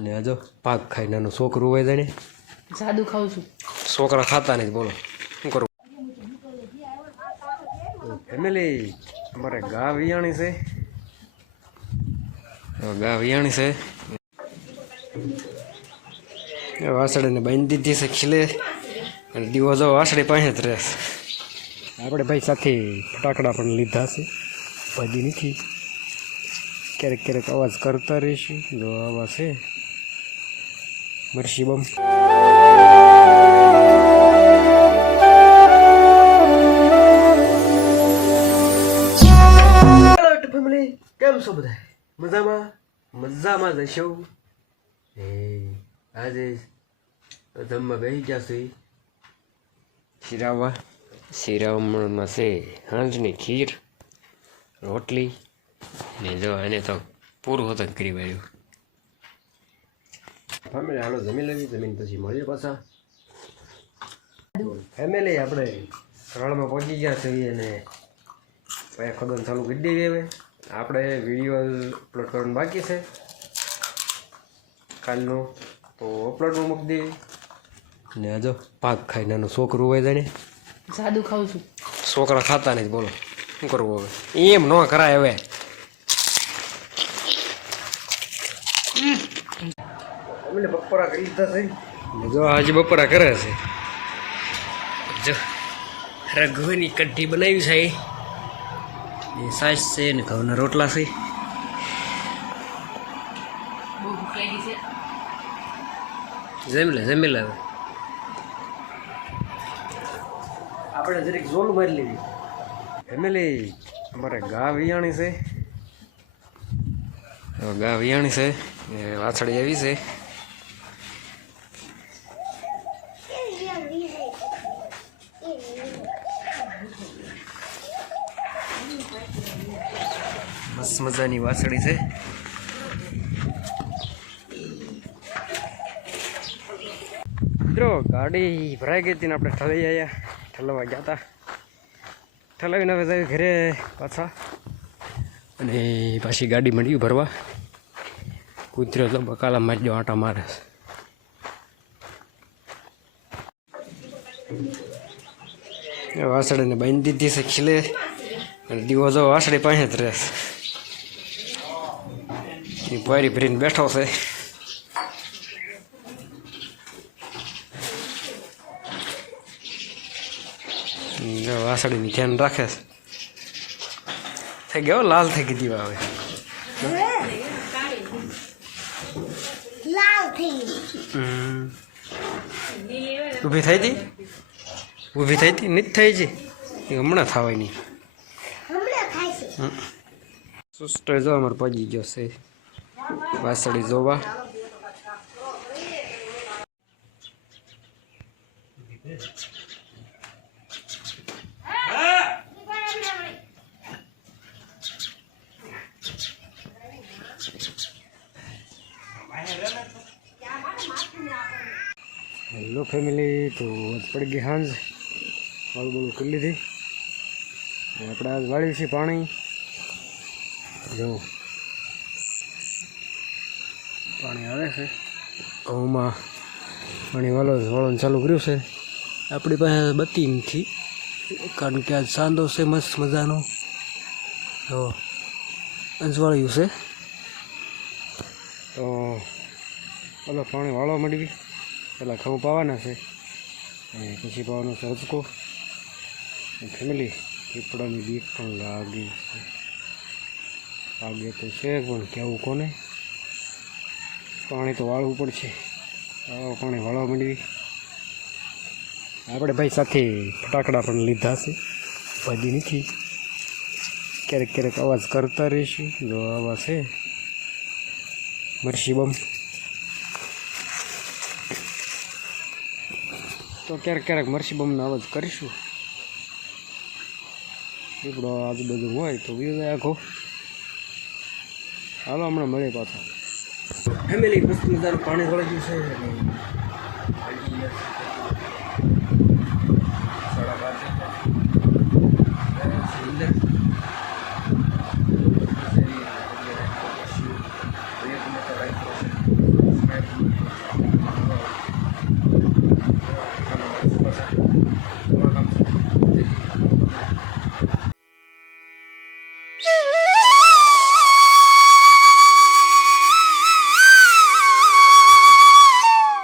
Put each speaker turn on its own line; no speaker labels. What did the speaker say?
ને જો પાક ખાઈ નાનું છોકરું હોય જાણે.
સાદું ખાઉં છું.
છોકરા ખાતા નથી બોલો. શું કરું? ફેમિલી અમારે ગા વિયાણી છે. ગા વિયાણી છે. વાસળીને બાંધી દીધી છે ખીલે. અને દીવો જો વાસળી પાસે જ રહેશે આપણે ભાઈ સાથે ફટાકડા પણ લીધા છે. ભાજી નથી. ક્યારેક ક્યારેક અવાજ કરતા રહીશું. જો આવા છે. મરસી બમ હેલો ટુ ફેમિલી કેમ છો બધા? મજામાં? મજામાં જશો એ આજે જમવા બેસી ગયા છે શિરાવા. શિરામણમાં છે હાંજની ખીર રોટલી. ને જો એને તો પૂરું હોતન કરી વાળ્યું. ફેમિલી હાલો જમી લેવી જમીન પછી મળીએ પાછા. ફેમિલી આપણે રણમાં પહોંચી ગયા છીએ અને પછી ખોદવાનું ચાલુ કરી દેવી હવે. આપણે વીડિયો અપલોડ કરવાનું બાકી છે. કાલનો તો અપલોડમાં મૂકી દેવી. ને આ જો પાક ખાઈ નાનું છોકરું હોય જાણે.
જાદુ ખાઉં છું.
છોકરા ખાતા નથી બોલો. શું કરવું હવે? એમ ન કરાય હવે. અમને બપોરા કરી લીધા છે. જો આજે બપોરા કરે છે. જો રઘુની કઢી બનાવી છે. એ સાસ છે ને ઘઉંના રોટલા છે. જમી લે જમી લે આપણે જરીક ઝોલ મારી લીધી ફેમિલી અમારે ગા વિયાણી છે. ગા વિયાણી છે. એ વાછડી આવી છે. મસ્ત મજાની વાસળી છે. મિત્રો, ગાડી ભરાઈ ગઈ હતી ને આપણે ઠલાઈ આવ્યા ઠલવા ગયા હતા. ઠલાવીને હવે જઈએ ઘરે પાછા. અને પાછી ગાડી મળ્યું ભરવા. કૂતરો તો બકાલા મારી દો આટા મારે. વાસળીને બાંધી દીધી છે ખીલે. દીવો જો વાસળી પાસે જ રહેશે એ પારી ભરીને બેઠો છે. જો વાસળીનું ધ્યાન રાખે છે. થઈ ગયો લાલ થઈ ગઈ દીવા હવે. ઊભી થઈ હતી ઊભી થઈ હતી નથી થઈ છે એ હમણાં થવાય સુસ્ટર જો અમારે પહોંચી ગયો છે વાસળી જોવા હેલો ફેમિલી તો પડી ગઈ સાંજ વાળું બોલું કરી લીધી આપણે આજ વાળ્યું છે પાણી. જો. પાણી આવે છે. ઘઉંમાં પાણી વાળો વાળવાનું ચાલુ કર્યું છે. આપણી પાસે બત્તી નથી, કારણ કે આજ સાંદો છે, મસ્ત મજાનો. તો અંજવાળ્યું છે. તો, પેલા પાણી વાળવા મળી પહેલાં ઘઉં પાવાના છે. પછી પાવાનો છે હચકો ફેમિલી. પીપળાની બીક પણ લાગી લાગે તો છે, પણ કેવું કોને? પાણી તો વાળવું પડશે. પાણી વાળવા માંડવી. આપણે ભાઈ સાથે ફટાકડા પણ લીધા છે. ભાજી નથી. ક્યારેક ક્યારેક અવાજ કરતા રહીશું. જો આવા છે, મરસી બમ. તો ક્યારેક ક્યારેક મરસી બમનો અવાજ કરીશું. દીપડો આજુબાજુ હોય તો વ્યૂ જાય આખો હાલો, હમણાં મળે પાછા. ફેમિલી મસ્ત મજાનું પાણી વળી ગયું છે.